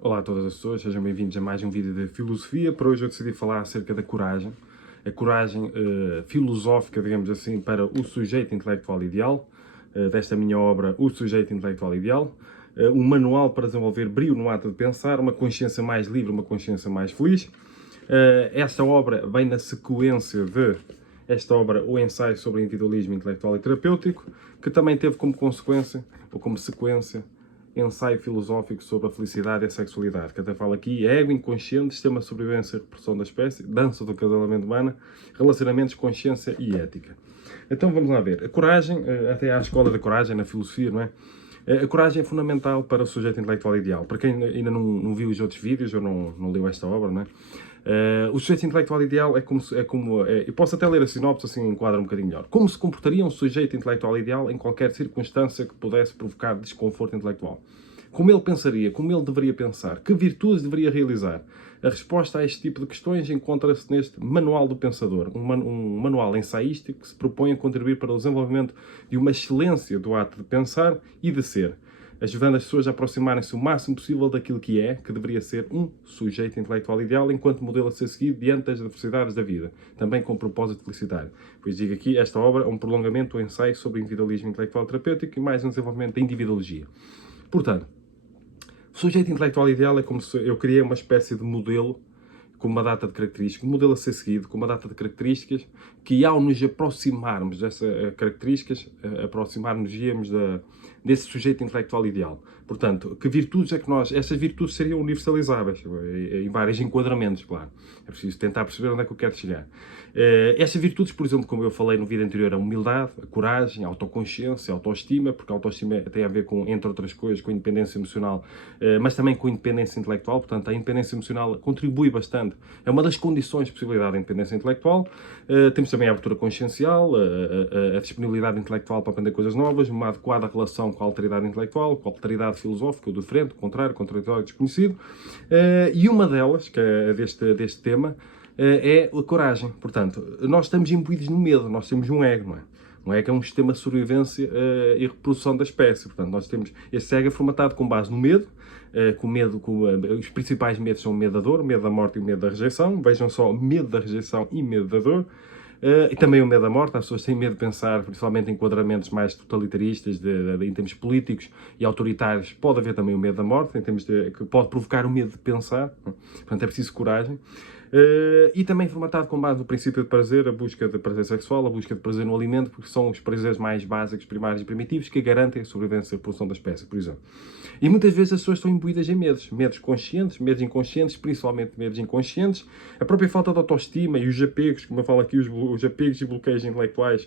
Olá a todas as pessoas, sejam bem-vindos a mais um vídeo de filosofia. Para hoje eu decidi falar acerca da coragem. A coragem filosófica, digamos assim, para o sujeito intelectual ideal. Desta minha obra, O Sujeito Intelectual Ideal. Um manual para desenvolver brio no ato de pensar, uma consciência mais livre, uma consciência mais feliz. Esta obra vem na sequência de esta obra, O Ensaio sobre o Individualismo Intelectual e Terapêutico, que também teve como consequência, ou como sequência, Ensaio Filosófico sobre a Felicidade e a Sexualidade, que até fala aqui ego inconsciente, sistema de sobrevivência e repressão da espécie, dança do casamento humano, relacionamentos, consciência e ética. Então vamos lá ver. A coragem, até há a escola da coragem na filosofia, não é? A coragem é fundamental para o sujeito intelectual ideal. Para quem ainda não viu os outros vídeos ou não leu esta obra, não é? O sujeito intelectual ideal eu posso até ler a sinopse, assim enquadra um bocadinho melhor. Como se comportaria um sujeito intelectual ideal em qualquer circunstância que pudesse provocar desconforto intelectual? Como ele pensaria? Como ele deveria pensar? Que virtudes deveria realizar? A resposta a este tipo de questões encontra-se neste Manual do Pensador, um manual ensaístico que se propõe a contribuir para o desenvolvimento de uma excelência do ato de pensar e de ser, ajudando as pessoas a aproximarem-se o máximo possível daquilo que deveria ser um sujeito intelectual ideal enquanto modelo a ser seguido diante das adversidades da vida, também com propósito felicitário. Pois digo aqui, esta obra é um prolongamento do ensaio sobre o individualismo intelectual terapêutico e mais um desenvolvimento da individuologia. Portanto, o sujeito intelectual ideal é como se eu criei uma espécie de modelo com uma data de características, um modelo a ser seguido, com uma data de características, que ao nos aproximarmos dessas características, aproximar-nos-íamos desse sujeito intelectual ideal. Portanto, que virtudes é que essas virtudes seriam universalizáveis, em vários enquadramentos, claro. É preciso tentar perceber onde é que eu quero chegar. Essas virtudes, por exemplo, como eu falei no vídeo anterior, a humildade, a coragem, a autoconsciência, a autoestima, porque a autoestima tem a ver com, entre outras coisas, com a independência emocional, mas também com a independência intelectual. Portanto, a independência emocional contribui bastante. É uma das condições de possibilidade da independência intelectual. Temos também a abertura consciencial, a disponibilidade intelectual para aprender coisas novas, uma adequada relação com a alteridade intelectual, com a alteridade filosófica, o diferente, o contrário, o contraditório, o desconhecido. E uma delas, que é deste tema, é a coragem. Portanto, nós estamos imbuídos no medo, nós temos um ego, não é? Um ego é um sistema de sobrevivência e reprodução da espécie. Portanto, nós temos este ego formatado com base no medo, os principais medos são o medo da dor, o medo da morte e o medo da rejeição. Vejam só, medo da rejeição e medo da dor. E também o medo da morte. As pessoas têm medo de pensar, principalmente em enquadramentos mais totalitaristas, em termos políticos e autoritários. Pode haver também o medo da morte, que pode provocar o medo de pensar. Portanto, é preciso coragem. E também formatado com base no princípio de prazer, a busca de prazer sexual, a busca de prazer no alimento, porque são os prazeres mais básicos, primários e primitivos que garantem a sobrevivência e a reprodução da espécie, por exemplo. E muitas vezes as pessoas estão imbuídas em medos. Medos conscientes, medos inconscientes, principalmente medos inconscientes. A própria falta de autoestima e os apegos, como eu falo aqui, os apegos e bloqueios intelectuais,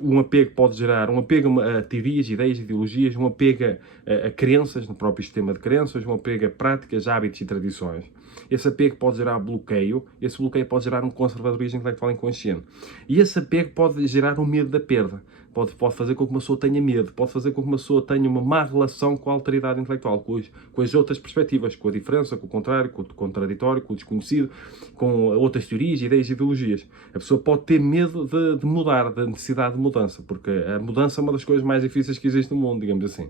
um apego pode gerar um apego a teorias, ideias, ideologias, um apego a crenças, no próprio sistema de crenças, um apego a práticas, hábitos e tradições. Esse apego pode gerar bloqueio, esse bloqueio pode gerar um conservadorismo intelectual inconsciente. E esse apego pode gerar um medo da perda. Pode fazer com que uma pessoa tenha medo, pode fazer com que uma pessoa tenha uma má relação com a alteridade intelectual, com as outras perspectivas, com a diferença, com o contrário, com o contraditório, com o desconhecido, com outras teorias, ideias e ideologias. A pessoa pode ter medo de mudar, da necessidade de mudança, porque a mudança é uma das coisas mais difíceis que existe no mundo, digamos assim.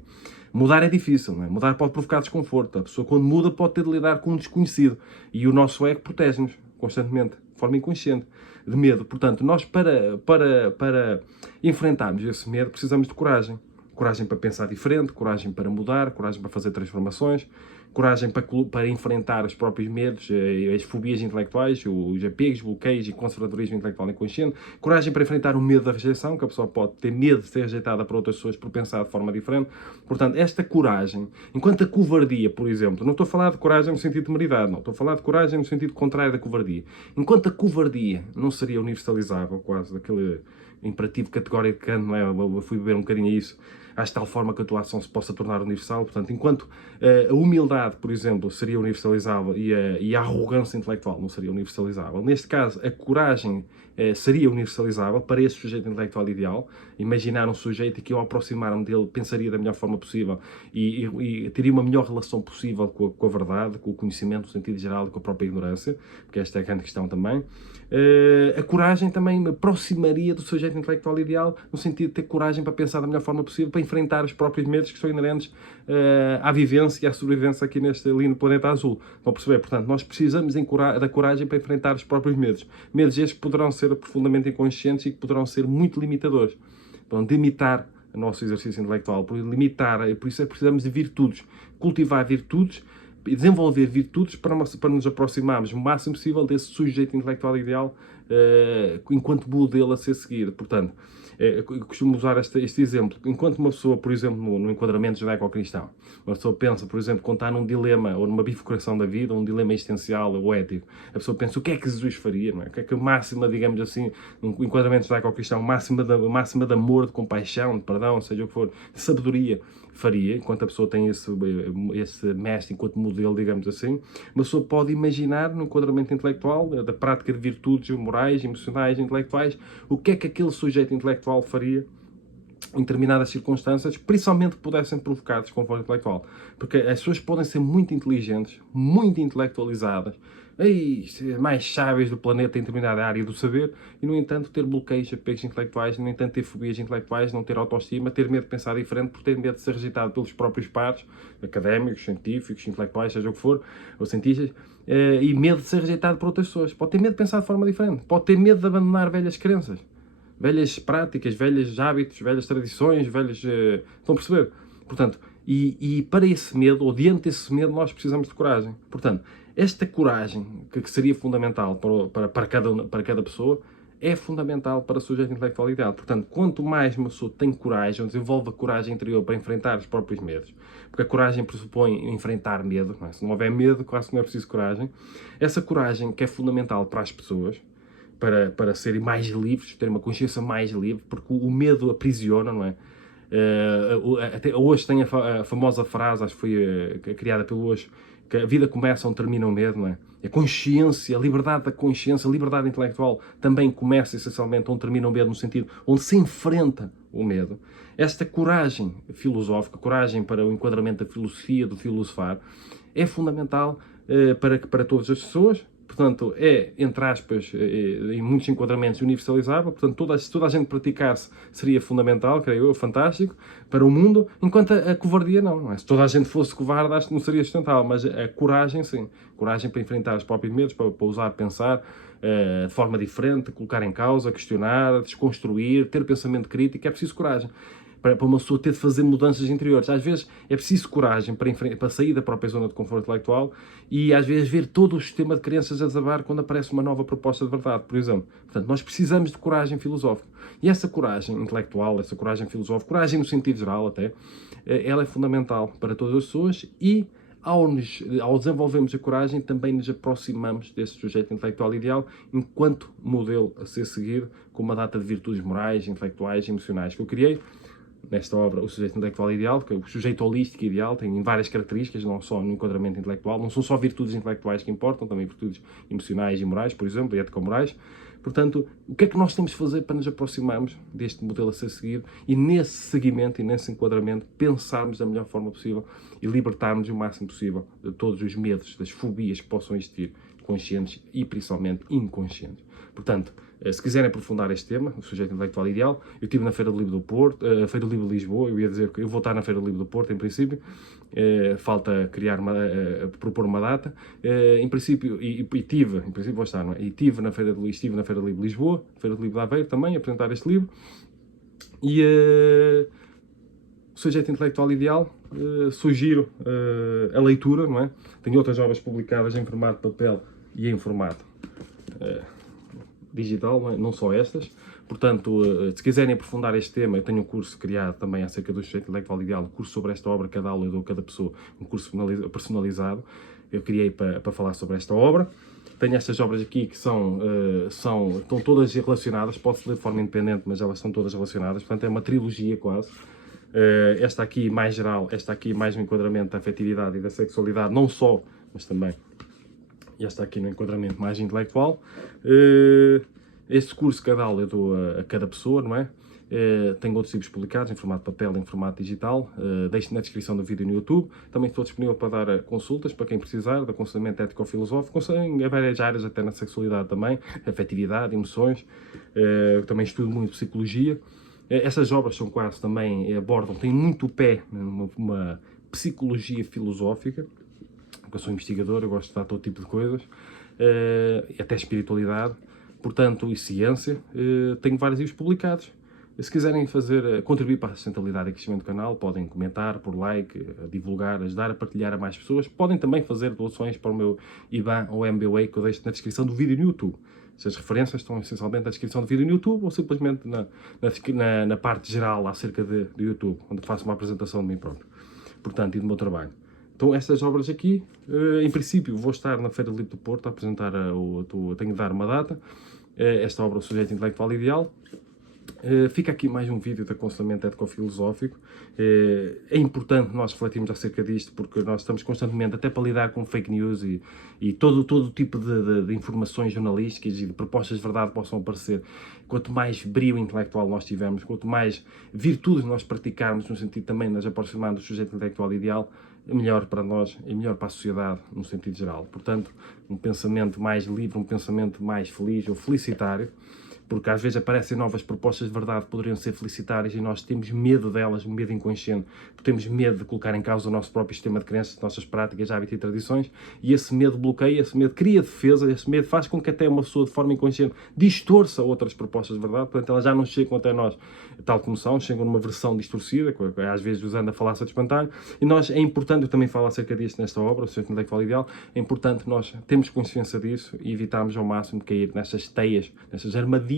Mudar é difícil, não é? Mudar pode provocar desconforto. A pessoa, quando muda, pode ter de lidar com um desconhecido. E o nosso ego protege-nos constantemente, de forma inconsciente, de medo. Portanto, nós, para enfrentarmos esse medo, precisamos de coragem. Coragem para pensar diferente, coragem para mudar, coragem para fazer transformações, coragem para enfrentar os próprios medos, as fobias intelectuais, os apegos, bloqueios e conservadorismo intelectual inconsciente, coragem para enfrentar o medo da rejeição, que a pessoa pode ter medo de ser rejeitada por outras pessoas por pensar de forma diferente. Portanto, esta coragem, enquanto a covardia, por exemplo, não estou a falar de coragem no sentido de temeridade, não, estou a falar de coragem no sentido contrário da covardia. Enquanto a covardia não seria universalizável, quase, daquele imperativo categórico de Kant, não é? Eu fui beber um bocadinho a isso, de tal forma que a tua ação se possa tornar universal. Portanto, enquanto a humildade, por exemplo, seria universalizável e a arrogância intelectual não seria universalizável, neste caso, a coragem seria universalizável para esse sujeito intelectual ideal. Imaginar um sujeito que, ao aproximar-me dele, pensaria da melhor forma possível e teria uma melhor relação possível com a verdade, com o conhecimento no sentido geral e com a própria ignorância, porque esta é a grande questão também. A coragem também me aproximaria do sujeito intelectual ideal, no sentido de ter coragem para pensar da melhor forma possível, para enfrentar os próprios medos que são inerentes à vivência e à sobrevivência aqui neste lindo planeta azul. Vão perceber? Portanto, nós precisamos da coragem para enfrentar os próprios medos. Medos estes que poderão ser profundamente inconscientes e que poderão ser muito limitadores. Então, de limitar o nosso exercício intelectual, por isso é que precisamos de virtudes, cultivar virtudes e desenvolver virtudes para nos aproximarmos o máximo possível desse sujeito intelectual ideal enquanto modelo a ser seguido. Portanto, eu costumo usar este exemplo. Enquanto uma pessoa, por exemplo, no enquadramento judaico-cristão, uma pessoa pensa, por exemplo, quando está num dilema ou numa bifurcação da vida, um dilema existencial ou ético, a pessoa pensa o que é que Jesus faria, não é? O que é que a máxima, digamos assim, num enquadramento judaico-cristão, máxima de amor, de compaixão, de perdão, seja o que for, de sabedoria, faria, enquanto a pessoa tem esse mestre enquanto modelo, digamos assim. Uma pessoa pode imaginar, no enquadramento intelectual, da prática de virtudes morais, emocionais, intelectuais, o que é que aquele sujeito intelectual faria em determinadas circunstâncias, principalmente que pudessem provocar desconforto intelectual. Porque as pessoas podem ser muito inteligentes, muito intelectualizadas, mais sábias do planeta em determinada área do saber, e, no entanto, ter bloqueios, apegos intelectuais, no entanto, ter fobias intelectuais, não ter autoestima, ter medo de pensar diferente, por ter medo de ser rejeitado pelos próprios pares, académicos, científicos, intelectuais, seja o que for, ou cientistas, e medo de ser rejeitado por outras pessoas. Pode ter medo de pensar de forma diferente, pode ter medo de abandonar velhas crenças, velhas práticas, velhos hábitos, velhas tradições, estão a perceber? Portanto, e para esse medo, ou diante desse medo, nós precisamos de coragem. Portanto, esta coragem, que seria fundamental para cada pessoa, é fundamental para o sujeito intelectual ideal. Portanto, quanto mais uma pessoa tem coragem, ou desenvolve a coragem interior para enfrentar os próprios medos, porque a coragem pressupõe enfrentar medo, não é? Se não houver medo, quase que não é preciso coragem. Essa coragem que é fundamental para as pessoas, para serem mais livres, terem uma consciência mais livre, porque o medo aprisiona, não é? Até hoje tem a famosa frase, acho que foi criada pelo hoje, que a vida começa onde termina o medo, não é? A consciência, a liberdade da consciência, a liberdade intelectual também começa essencialmente onde termina o medo, no sentido onde se enfrenta o medo. Esta coragem filosófica, coragem para o enquadramento da filosofia, do filosofar, é fundamental para todas as pessoas. Portanto, entre aspas, em muitos enquadramentos universalizável. Portanto, se toda a gente praticasse, seria fundamental, creio eu, fantástico, para o mundo, enquanto a covardia não é? Se toda a gente fosse covarde, acho que não seria sustentável, mas a coragem, sim. Coragem para enfrentar os próprios medos, para ousar pensar de forma diferente, colocar em causa, questionar, desconstruir, ter pensamento crítico, é preciso coragem. Para uma pessoa ter de fazer mudanças interiores. Às vezes é preciso coragem para sair da própria zona de conforto intelectual e às vezes ver todo o sistema de crenças a desabar quando aparece uma nova proposta de verdade, por exemplo. Portanto, nós precisamos de coragem filosófica. E essa coragem intelectual, essa coragem filosófica, coragem no sentido geral até, ela é fundamental para todas as pessoas e ao desenvolvermos a coragem, também nos aproximamos desse sujeito intelectual ideal enquanto modelo a ser seguido com uma data de virtudes morais, intelectuais e emocionais que eu criei. Nesta obra, o sujeito intelectual ideal, que é o sujeito holístico ideal, tem várias características, não só no enquadramento intelectual, não são só virtudes intelectuais que importam, também virtudes emocionais e morais, por exemplo, e ético-morais. Portanto, o que é que nós temos de fazer para nos aproximarmos deste modelo a ser seguido e nesse seguimento e nesse enquadramento pensarmos da melhor forma possível e libertarmos o máximo possível de todos os medos, das fobias que possam existir, conscientes e principalmente inconscientes. Portanto, se quiserem aprofundar este tema, o sujeito intelectual ideal, eu estive na Feira do Livro do Porto, Feira do Livro de Lisboa, eu ia dizer que eu vou estar na Feira do Livro do Porto, em princípio, falta propor uma data, em princípio, em princípio vou estar, não é? E estive na Feira do Livro de Lisboa, Feira do Livro de Aveiro também, a apresentar este livro, e o sujeito intelectual ideal, sugiro a leitura, não é? Tenho outras obras publicadas em formato de papel e em formato digital, não só estas. Portanto, se quiserem aprofundar este tema, eu tenho um curso criado também acerca do sujeito intelectual ideal, um curso sobre esta obra, cada aula eu dou a cada pessoa, um curso personalizado, eu criei para falar sobre esta obra. Tenho estas obras aqui que estão todas relacionadas, pode-se ler de forma independente, mas elas estão todas relacionadas, portanto é uma trilogia quase. Esta aqui mais geral, esta aqui mais no enquadramento da afetividade e da sexualidade, não só, mas também. E esta aqui no enquadramento mais intelectual. Este curso, cada aula eu dou a cada pessoa, não é? Tenho outros livros publicados em formato de papel e em formato digital. Deixo na descrição do vídeo no YouTube. Também estou disponível para dar consultas para quem precisar, de aconselhamento ético-filosófico, em várias áreas, até na sexualidade também, afetividade, emoções. Também estudo muito psicologia. Essas obras são quase também, abordam, têm muito pé numa psicologia filosófica, porque eu sou investigador, eu gosto de estudar todo tipo de coisas, até espiritualidade, portanto, e ciência. Tenho vários livros publicados. Se quiserem contribuir para a sustentabilidade e crescimento do canal, podem comentar, por like, divulgar, ajudar a partilhar a mais pessoas. Podem também fazer doações para o meu IBAN ou MBWay, que eu deixo na descrição do vídeo no YouTube. As referências estão essencialmente na descrição do vídeo no YouTube ou simplesmente na parte geral acerca do YouTube, onde faço uma apresentação de mim próprio, portanto, e do meu trabalho. Então, estas obras aqui, em princípio, vou estar na Feira Livre do Porto a apresentar, tenho de dar uma data, esta obra, O Sujeito Intelectual Ideal. Fica aqui mais um vídeo de aconselhamento ético-filosófico. É importante nós refletirmos acerca disto, porque nós estamos constantemente, até para lidar com fake news e todo tipo de informações jornalísticas e de propostas de verdade que possam aparecer. Quanto mais brio intelectual nós tivermos, quanto mais virtudes nós praticarmos, no sentido também de nos aproximarmos do sujeito intelectual ideal, é melhor para nós, é melhor para a sociedade, no sentido geral. Portanto, um pensamento mais livre, um pensamento mais feliz ou felicitário, porque às vezes aparecem novas propostas de verdade que poderiam ser felicitárias e nós temos medo delas, um medo inconsciente, temos medo de colocar em causa o nosso próprio sistema de crenças, nossas práticas, hábitos e tradições, e esse medo bloqueia, esse medo cria defesa, esse medo faz com que até uma pessoa de forma inconsciente distorça outras propostas de verdade, portanto elas já não chegam até nós tal como são, chegam numa versão distorcida, às vezes usando a falácia de espantalho, e é importante, eu também falo acerca disto nesta obra, O Sujeito Intelectual Ideal, é importante nós termos consciência disso e evitarmos ao máximo de cair nessas teias, nessas armadilhas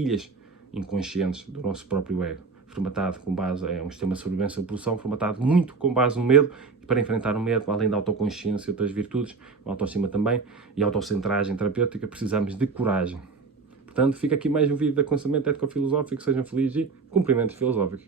inconscientes do nosso próprio ego, formatado com base, é um sistema de sobrevivência e produção, formatado muito com base no medo, e para enfrentar o medo, além da autoconsciência e outras virtudes, a autoestima também, e a autocentragem terapêutica, precisamos de coragem. Portanto, fica aqui mais um vídeo de aconselhamento ético-filosófico, sejam felizes e cumprimentos filosóficos.